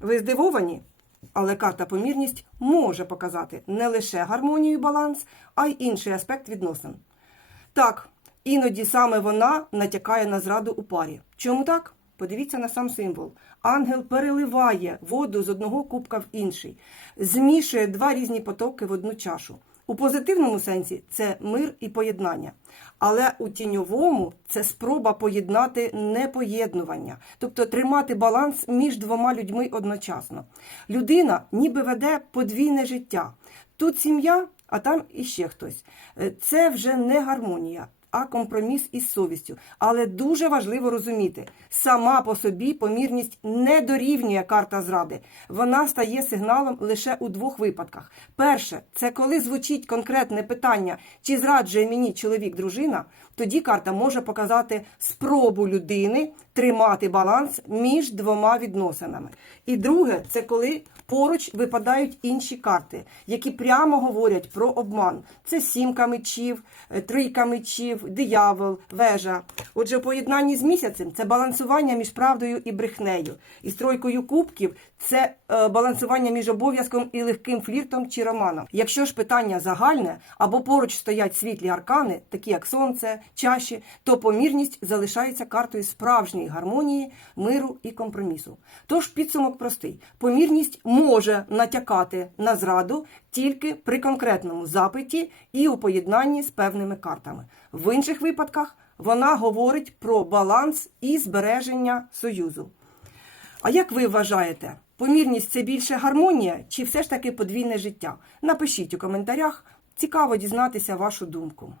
Ви здивовані? Але карта помірність може показати не лише гармонію і баланс, а й інший аспект відносин. Так, іноді саме вона натякає на зраду у парі. Чому так? Подивіться на сам символ. Ангел переливає воду з одного кубка в інший, змішує два різні потоки в одну чашу. У позитивному сенсі це мир і поєднання. Але у тіньовому це спроба поєднати непоєднування, тобто тримати баланс між двома людьми одночасно. Людина ніби веде подвійне життя. Тут сім'я, а там іще хтось. Е, Це вже не гармонія, а компроміс із совістю. Але дуже важливо розуміти, сама по собі помірність не дорівнює карта зради. Вона стає сигналом лише у двох випадках. Перше, це коли звучить конкретне питання, чи зраджує мені чоловік-дружина, тоді карта може показати спробу людини тримати баланс між двома відносинами. І друге, це коли поруч випадають інші карти, які прямо говорять про обман. Це сімка мечів, е, трійка мечів, диявол, вежа. Отже, у поєднанні з місяцем це балансування між правдою і брехнею. І з тройкою кубків це е, балансування між обов'язком і легким фліртом чи романом. Якщо ж питання загальне або поруч стоять світлі аркани, такі як сонце, чаші, то помірність залишається картою справжньої гармонії, миру і компромісу. Тож підсумок простий: помірність може натякати на зраду тільки при конкретному запиті і у поєднанні з певними картами. В інших випадках вона говорить про баланс і збереження союзу. А як ви вважаєте, помірність це більше гармонія чи все ж таки подвійне життя? Напишіть у коментарях. Цікаво дізнатися вашу думку.